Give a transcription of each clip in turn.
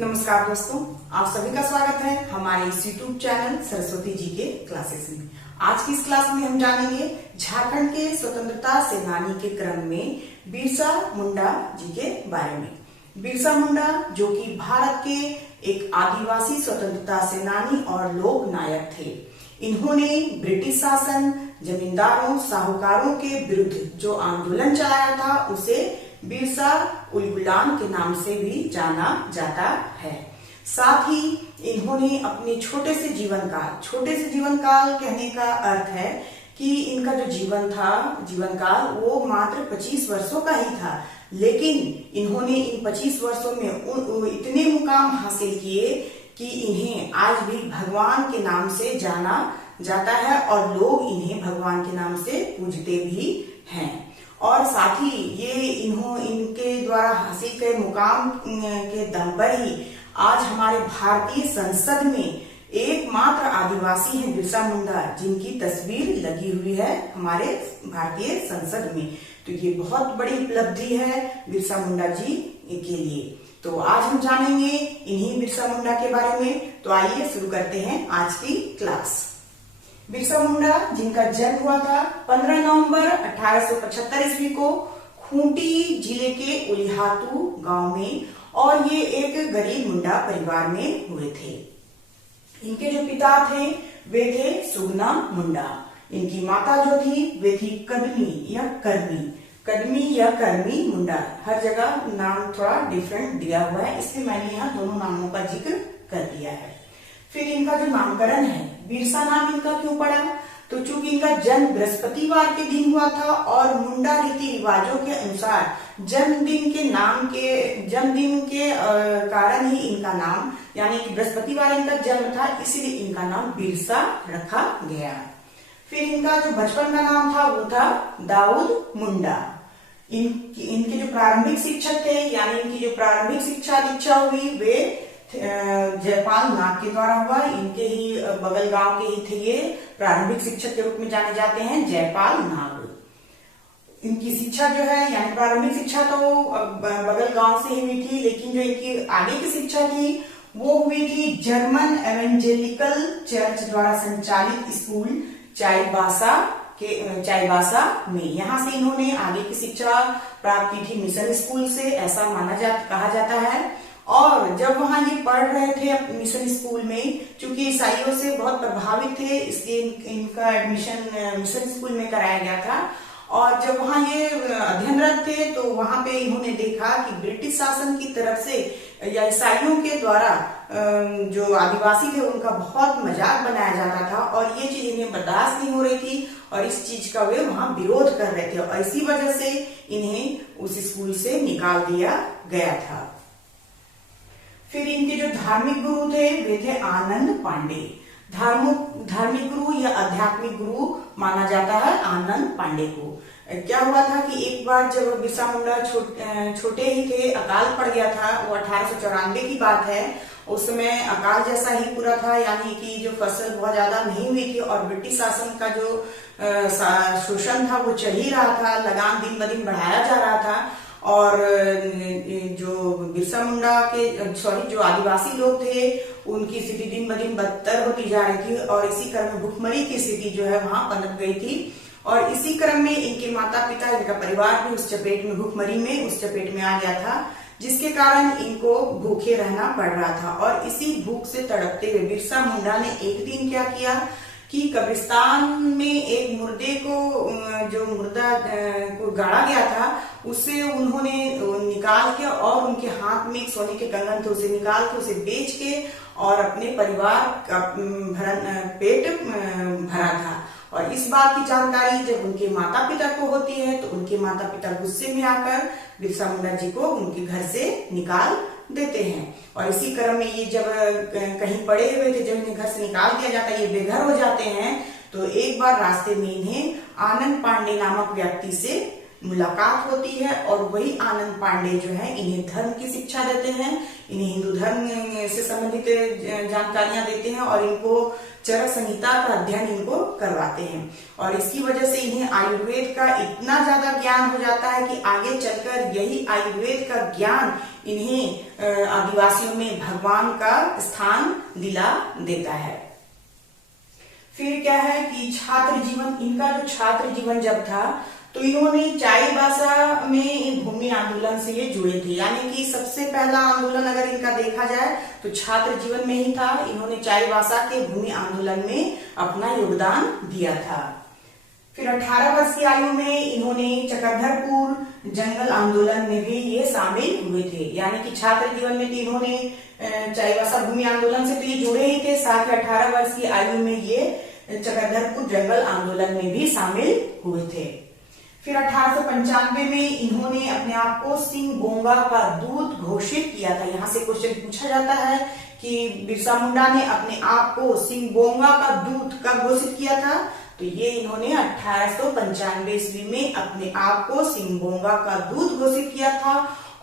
नमस्कार दोस्तों, आप सभी का स्वागत है हमारे इस यूट्यूब चैनल सरस्वती जी के क्लासेस में। आज की इस क्लास में हम जानेंगे झारखंड के स्वतंत्रता सेनानी के क्रम में बिरसा मुंडा जी के बारे में। बिरसा मुंडा जो कि भारत के एक आदिवासी स्वतंत्रता सेनानी और लोक नायक थे। इन्होंने ब्रिटिश शासन, जमींदारों, साहूकारों के विरुद्ध जो आंदोलन चलाया था उसे बिरसा उल गुलाम के नाम से भी जाना जाता है। साथ ही इन्होंने अपने छोटे से जीवन काल कहने का अर्थ है कि इनका जो जीवन काल वो मात्र 25 वर्षों का ही था, लेकिन इन्होंने इन 25 वर्षों में इतने मुकाम हासिल किए कि इन्हें आज भी भगवान के नाम से जाना जाता है और लोग इन्हें भगवान के नाम से पूजते भी हैं। और साथ ही ये इनके द्वारा हासिल किए मुकाम के दम पर ही आज हमारे भारतीय संसद में एकमात्र आदिवासी हैं बिरसा मुंडा, जिनकी तस्वीर लगी हुई है हमारे भारतीय संसद में। तो ये बहुत बड़ी उपलब्धि है बिरसा मुंडा जी के लिए। तो आज हम जानेंगे इन्हीं बिरसा मुंडा के बारे में। तो आइए शुरू करते हैं आज की क्लास। बिरसा मुंडा जिनका जन्म हुआ था 15 नवंबर 1875 ईस्वी को खूंटी जिले के उलिहातू गांव में, और ये एक गरीब मुंडा परिवार में हुए थे। इनके जो पिता थे वे थे सुगना मुंडा। इनकी माता जो थी वे थी कदमी या कर्मी मुंडा। हर जगह नाम थोड़ा डिफरेंट दिया हुआ है, इसलिए मैंने यहाँ दोनों नामों का जिक्र कर दिया है। फिर इनका जो नामकरण है, बिरसा नाम इनका क्यों पड़ा? तो चूंकि इनका जन्म बृहस्पतिवार के दिन हुआ था और मुंडा रीति रिवाजों के अनुसार जन्मदिन के कारण ही इनका नाम, यानी कि बृहस्पतिवार इनका जन्म था, इसीलिए इनका नाम बिरसा रखा गया। फिर इनका जो बचपन का नाम था वो था दाऊद मुंडा। इनके जो प्रारंभिक शिक्षक थे, यानी इनकी जो प्रारंभिक शिक्षा दीक्षा हुई वे जयपाल नाग के द्वारा हुआ। इनके ही बगल गांव के ही थे ये, प्रारंभिक शिक्षक के रूप में जाने जाते हैं जयपाल नाग। इनकी शिक्षा जो है, यानी प्रारंभिक शिक्षा तो बगल गांव से ही हुई थी, लेकिन जो इनकी आगे की शिक्षा थी वो हुई थी जर्मन एवेंजेलिकल चर्च द्वारा संचालित स्कूल चाईबासा में। यहाँ से इन्होंने आगे की शिक्षा प्राप्त की थी मिशन स्कूल से, ऐसा कहा जाता है। और जब वहां ये पढ़ रहे थे मिशन स्कूल में, चूंकि ईसाइयों से बहुत प्रभावित थे, इसलिए इनका एडमिशन मिशन स्कूल में कराया गया था। और जब वहां ये अध्ययनरत थे तो वहां पे इन्होंने देखा कि ब्रिटिश शासन की तरफ से या ईसाइयों के द्वारा जो आदिवासी थे उनका बहुत मजाक बनाया जाता था, और ये चीज इन्हें बर्दाश्त नहीं हो रही थी और इस चीज का वे वहां विरोध कर रहे थे, और इसी वजह से इन्हें उस स्कूल से निकाल दिया गया था। फिर इनके जो धार्मिक गुरु थे वे थे आनंद पांडे। धार्मिक गुरु या आध्यात्मिक गुरु माना जाता है आनंद पांडे को। क्या हुआ था कि एक बार जब बिरसा मुंडा छोटे ही थे, अकाल पड़ गया था। वो 1894 की बात है। उस समय अकाल जैसा ही पूरा था, यानी कि जो फसल बहुत ज्यादा नहीं हुई थी और ब्रिटिश शासन का जो शोषण था वो चल ही रहा था, लगान दिन ब दिन बढ़ाया जा रहा था। और जो बिरसा मुंडा जो आदिवासी लोग थे उनकी स्थिति दिन ब दिन बदतर होती जा रही थी, और इसी क्रम में भुखमरी की स्थिति जो है वहां पनप गई थी। और इसी क्रम में इनके माता पिता, इनका परिवार भी भुखमरी में उस चपेट में आ गया था, जिसके कारण इनको भूखे रहना पड़ रहा था। और इसी भूख से तड़पते हुए बिरसा मुंडा ने एक दिन क्या किया कि कब्रिस्तान में एक मुर्दे को, जो मुर्दा को गाड़ा गया था, उसे उन्होंने निकाल के और उनके हाथ में एक सोने के कंगन थे, उसे निकाल के उसे बेच के और अपने परिवार का पेट भरा था। और इस बात की जानकारी जब उनके माता पिता को होती है तो उनके माता पिता गुस्से में आकर बिरसा मुंडा जी को उनके घर से निकाल देते हैं। और इसी क्रम में ये जब कहीं पड़े हुए थे, जब इन्हें घर से निकाल दिया जाता है, ये बेघर हो जाते हैं, तो एक बार रास्ते में इन्हें आनंद पांडे नामक व्यक्ति से मुलाकात होती है और वही आनंद पांडे जो है इन्हें धर्म की शिक्षा देते हैं, इन्हें हिंदू धर्म से संबंधित जानकारियां देते हैं और इनको चरक संहिता का अध्ययन इनको करवाते हैं। और इसकी वजह से इन्हें आयुर्वेद का इतना ज्यादा ज्ञान हो जाता है कि आगे चलकर यही आयुर्वेद का ज्ञान इन्हें आदिवासियों में भगवान का स्थान दिला देता है। फिर क्या है कि छात्र जीवन, इनका जो छात्र जीवन जब था तो इन्होंने चाईबासा में भूमि आंदोलन से ये जुड़े थे, यानी कि सबसे पहला आंदोलन अगर इनका देखा जाए तो छात्र जीवन में ही था। इन्होंने चाईबासा के भूमि आंदोलन में अपना योगदान दिया था। फिर 18 वर्ष की आयु में इन्होंने चक्रधरपुर जंगल आंदोलन में भी ये शामिल हुए थे, यानी कि छात्र जीवन में इन्होंने चाईबासा भूमि आंदोलन से तो ये जुड़े ही थे, साथ ही 18 वर्ष की आयु में ये चक्रधरपुर जंगल आंदोलन में भी शामिल हुए थे। फिर 1895 में इन्होंने अपने आप को सिंह बोंगा का दूत घोषित किया था। यहाँ से क्वेश्चन पूछा जाता है कि बिरसा मुंडा ने अपने आप को सिंह बोंगा का दूत कब घोषित किया था, तो ये इन्होंने 1895 ईस्वी में अपने आप को सिंह बोंगा का दूत घोषित किया था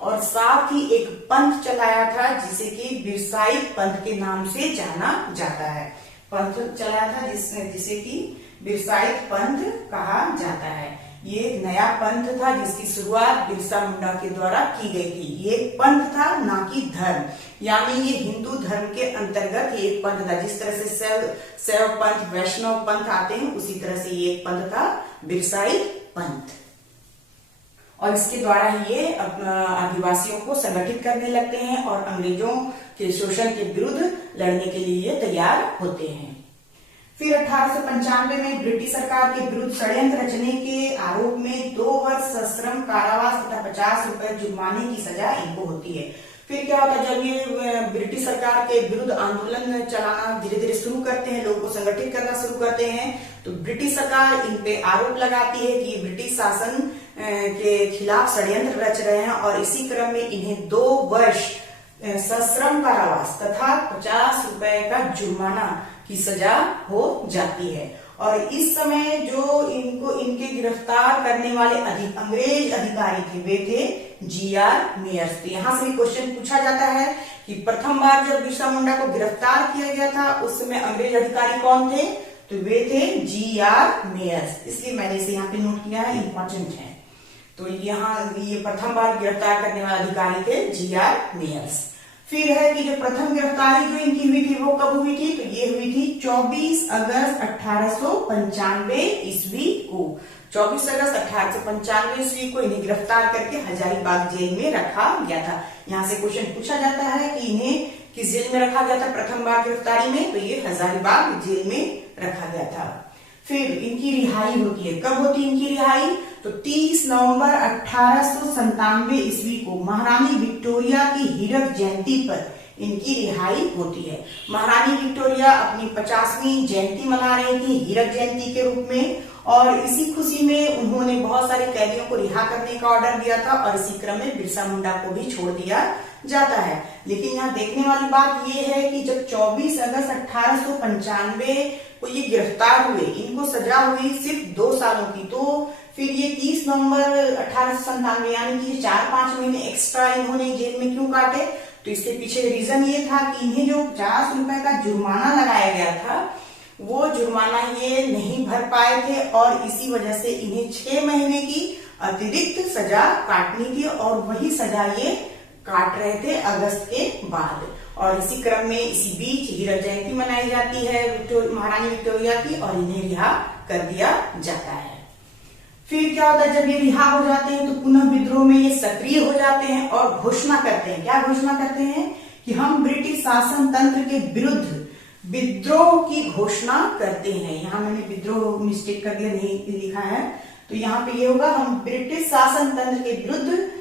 और साथ ही एक पंथ चलाया था जिसे कि बिरसाई पंथ के नाम से जाना जाता है। पंथ चलाया था जिसे कि बिरसाई पंथ कहा जाता है। ये एक नया पंथ था जिसकी शुरुआत बिरसा मुंडा के द्वारा की गई थी। ये एक पंथ था, ना कि धर्म, यानी ये हिंदू धर्म के अंतर्गत ये एक पंथ था। जिस तरह से शैव पंथ, वैष्णव पंथ आते हैं, उसी तरह से ये एक पंथ था, बिरसाई पंथ। और इसके द्वारा ये आदिवासियों को संगठित करने लगते हैं और अंग्रेजों के शोषण के विरुद्ध लड़ने के लिए ये तैयार होते हैं। फिर 1895 में ब्रिटिश सरकार के विरुद्ध षड्यंत्र रचने के आरोप में 2 वर्ष सश्रम कारावास तथा 50 रुपए जुर्माने की सजा इनको होती है। फिर क्या होता है, जब ये ब्रिटिश सरकार के विरुद्ध आंदोलन चलाना धीरे धीरे शुरू करते हैं, लोगों को संगठित करना शुरू करते हैं, तो ब्रिटिश सरकार इन पे आरोप लगाती है कि ब्रिटिश शासन के खिलाफ षड्यंत्र रच रहे हैं और इसी क्रम में इन्हें 2 वर्ष सश्रम कारावास तथा 50 रुपए का जुर्माना की सजा हो जाती है। और इस समय जो इनके गिरफ्तार करने वाले अंग्रेज अधिकारी थे वे थे जीआर मेयर्स। यहाँ से भी क्वेश्चन पूछा जाता है कि प्रथम बार जब बिरसा मुंडा को गिरफ्तार किया गया था उस समय अंग्रेज अधिकारी कौन थे, तो वे थे जीआर मेयर्स। इसलिए मैंने इसे यहाँ पे नोट किया है, इंपॉर्टेंट है। तो यहाँ ये प्रथम बार गिरफ्तार करने वाले अधिकारी थे जीआर मेयर्स। फिर है कि जो प्रथम गिरफ्तारी जो इनकी हुई थी वो कब हुई थी, तो ये हुई थी 24 अगस्त 1895 ईस्वी को। 24 अगस्त 1895 ईस्वी को इन्हें गिरफ्तार करके हजारीबाग जेल में रखा गया था। यहाँ से क्वेश्चन पूछा जाता है कि इन्हें किस जेल में रखा गया था प्रथम बार गिरफ्तारी में, तो ये हजारीबाग जेल में रखा गया था। फिर इनकी रिहाई होती है, कब होती है इनकी रिहाई, तो 30 नवंबर 1897 ईस्वी को महारानी विक्टोरिया की हीरक जयंती पर इनकी रिहाई होती है। महारानी विक्टोरिया अपनी 50वीं जयंती मना रही थी हीरक जयंती के रूप में और इसी खुशी में उन्होंने बहुत सारे कैदियों को रिहा करने का ऑर्डर दिया था और इसी क्रम में बिरसा मुंडा को भी छोड़ दिया जाता है। लेकिन यहाँ देखने वाली बात ये है कि जब 24 अगस्त 1895 को ये गिरफ्तार हुए, इनको सजा हुई सिर्फ 2 सालों की, तो फिर ये 30 नवंबर 1897 यानी कि 4-5 महीने एक्स्ट्रा इन्होंने जेल में क्यों काटे, तो इसके पीछे रीजन ये था कि इन्हें जो 50 रुपए का जुर्माना लगाया गया था वो जुर्माना ये नहीं भर पाए थे और इसी वजह से इन्हें 6 महीने की अतिरिक्त सजा काटनी थी और वही सजा ये काट रहे थे अगस्त के बाद। और इसी क्रम में इसी बीच हीरक जयंती मनाई जाती है महारानी विक्टोरिया की और इन्हें रिहा कर दिया जाता है। फिर क्या होता है, जब ये रिहा हो जाते हैं तो पुनः विद्रोह में ये सक्रिय हो जाते हैं और घोषणा करते हैं। क्या घोषणा करते हैं कि हम ब्रिटिश शासन तंत्र के विरुद्ध विद्रोह की घोषणा करते हैं। यहाँ मैंने विद्रोह मिस्टेक कर दिया, नहीं लिखा है, तो यहाँ पे ये होगा हम ब्रिटिश शासन तंत्र के विरुद्ध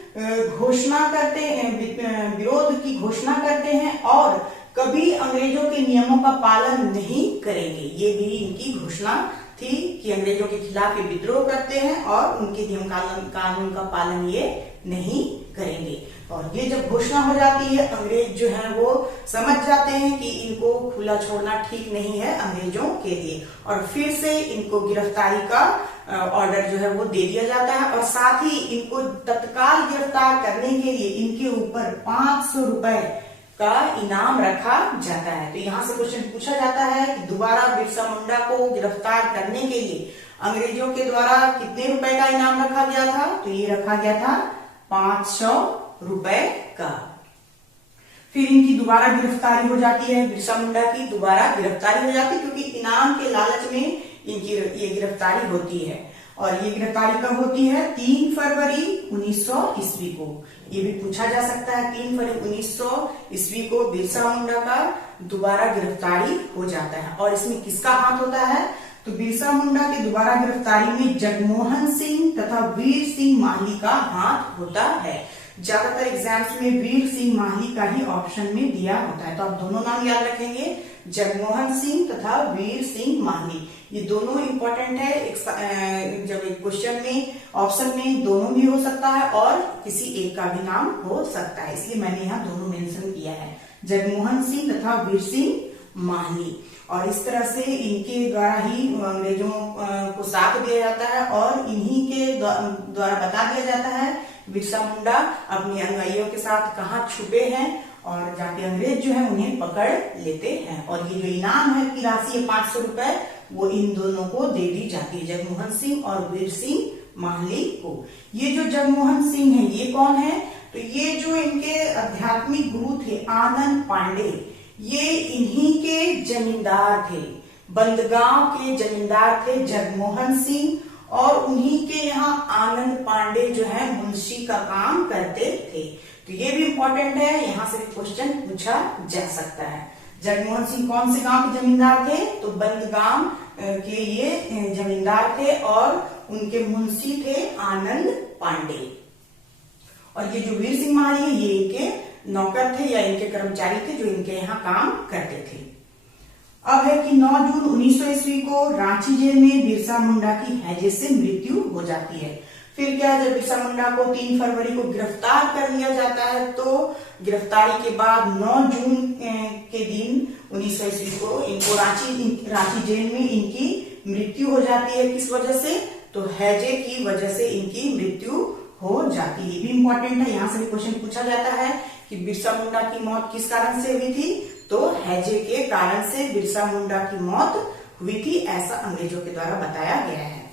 घोषणा करते हैं, विरोध की घोषणा करते हैं और कभी अंग्रेजों के नियमों का पालन नहीं करेंगे। ये भी इनकी घोषणा थी कि अंग्रेजों के खिलाफ ये विद्रोह करते हैं और उनके नियम कानून का पालन ये नहीं करेंगे। और ये जब घोषणा हो जाती है अंग्रेज जो है वो समझ जाते हैं कि इनको खुला छोड़ना ठीक नहीं है अंग्रेजों के लिए और फिर से इनको गिरफ्तारी का ऑर्डर जो है वो दे दिया जाता है और साथ ही इनको तत्काल गिरफ्तार करने के लिए इनके ऊपर 500 रुपए का इनाम रखा जाता है। तो यहाँ से क्वेश्चन पूछा जाता है कि दोबारा बिरसा मुंडा को गिरफ्तार करने के लिए अंग्रेजों के द्वारा कितने रुपए का इनाम रखा गया था? तो ये रखा गया था 500 रुपए का। फिर इनकी दोबारा गिरफ्तारी हो जाती है, बिरसा मुंडा की दोबारा गिरफ्तारी हो जाती है क्योंकि इनाम के लालच में इनकी ये गिरफ्तारी होती है। और ये गिरफ्तारी कब होती है? 3 फरवरी 1900 ईस्वी को। ये भी पूछा जा सकता है, 3 फरवरी 1900 ईस्वी को बिरसा मुंडा का दोबारा गिरफ्तारी हो जाता है। और इसमें किसका हाथ होता है? तो बिरसा मुंडा की दोबारा गिरफ्तारी में जगमोहन सिंह तथा वीर सिंह माहली का हाथ होता है। ज्यादातर एग्जाम्स में वीर सिंह माहली का ही ऑप्शन में दिया होता है, तो आप दोनों नाम याद रखेंगे, जगमोहन सिंह तथा वीर सिंह माहली। ये दोनों इंपॉर्टेंट है, जब एक क्वेश्चन में ऑप्शन में दोनों भी हो सकता है और किसी एक का भी नाम हो सकता है, इसलिए मैंने यहाँ दोनों मेंशन किया है, जगमोहन सिंह तथा वीर सिंह माहली। और इस तरह से इनके द्वारा ही अंग्रेजों को साथ दिया जाता है और इन्हीं के द्वारा बता दिया जाता है बिरसा मुंडा अपने अनुयायियों के साथ कहाँ छुपे हैं और जाके अंग्रेज जो है उन्हें पकड़ लेते हैं। और ये जो इनाम है की राशि है 500 रुपए, वो इन दोनों को दे दी जाती है, जगमोहन सिंह और वीर सिंह माहली को। ये जो जगमोहन सिंह है ये कौन है? तो ये जो इनके आध्यात्मिक गुरु थे आनंद पांडे, ये इन्हीं के जमींदार थे, बंदगांव के जमींदार थे जगमोहन सिंह, और उन्हीं के यहाँ आनंद पांडे जो है मुंशी का काम करते थे। तो ये भी इंपॉर्टेंट है, यहाँ से भी क्वेश्चन पूछा जा सकता है। जगमोहन सिंह कौन से गांव के जमींदार थे? तो बंदगांव के ये जमींदार थे और उनके मुंशी थे आनंद पांडे। और ये जो वीर सिंह माहली है ये इनके नौकर थे या इनके कर्मचारी थे जो इनके यहाँ काम करते थे। अब है कि 9 जून 1900 ईस्वी को रांची जेल में बिरसा मुंडा की हैजे से मृत्यु हो जाती है। फिर क्या, जब बिरसा मुंडा को 3 फरवरी को गिरफ्तार कर लिया जाता है तो गिरफ्तारी के बाद 9 जून के दिन 1900 ईस्वी को इनको रांची जेल में इनकी मृत्यु हो जाती है। किस वजह से? तो हैजे की वजह से इनकी मृत्यु हो जाती है। ये भी इंपॉर्टेंट है, यहाँ से भी क्वेश्चन पूछा जाता है कि बिरसा मुंडा की मौत किस कारण से हुई थी? तो हैजे के कारण से बिरसा मुंडा की मौत हुई थी, ऐसा अंग्रेजों के द्वारा बताया गया है।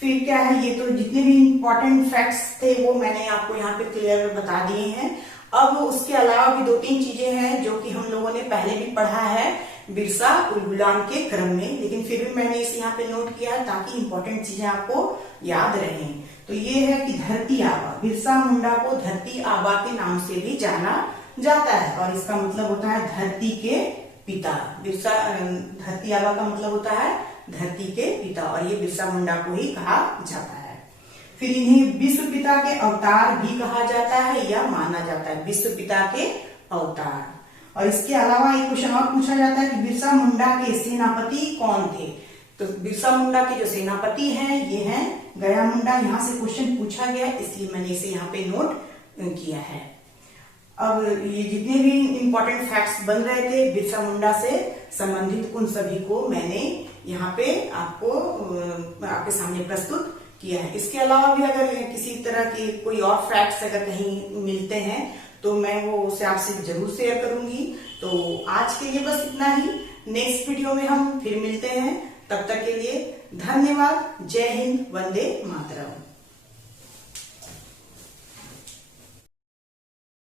फिर क्या है, ये तो जितने भी इंपॉर्टेंट फैक्ट्स थे वो मैंने आपको यहाँ पे क्लियर बता दिए हैं। अब उसके अलावा भी 2-3 चीजें हैं जो कि हम लोगों ने पहले भी पढ़ा है बिरसा उल गुलाम के क्रम में, लेकिन फिर भी मैंने इसे यहाँ पे नोट किया है ताकि इंपॉर्टेंट चीजें आपको याद रहें। तो ये है कि धरती आबा, बिरसा मुंडा को धरती आबा के नाम से भी जाना जाता है और इसका मतलब होता है धरती के पिता। बिरसा धरती आबा का मतलब होता है धरती के पिता और ये बिरसा मुंडा को ही कहा जाता है। फिर इन्हें विश्व पिता के अवतार भी कहा जाता है या माना जाता है, विश्व पिता के अवतार। और इसके अलावा एक क्वेश्चन और पूछा जाता है कि बिरसा मुंडा के सेनापति कौन थे? तो बिरसा मुंडा के जो सेनापति हैं ये हैं गया मुंडा। यहाँ से क्वेश्चन पूछा गया इसलिए मैंने इसे यहाँ पे नोट किया है। अब ये जितने भी इंपॉर्टेंट फैक्ट्स बन रहे थे बिरसा मुंडा से संबंधित उन सभी को मैंने यहाँ पे आपके सामने प्रस्तुत किया है। इसके अलावा भी अगर किसी तरह के कोई और फैक्ट्स अगर कहीं मिलते हैं तो मैं वो उसे आपसे जरूर शेयर करूंगी। तो आज के लिए बस इतना ही, नेक्स्ट वीडियो में हम फिर मिलते हैं, तब तक के लिए धन्यवाद। जय हिंद, वंदे मातरम।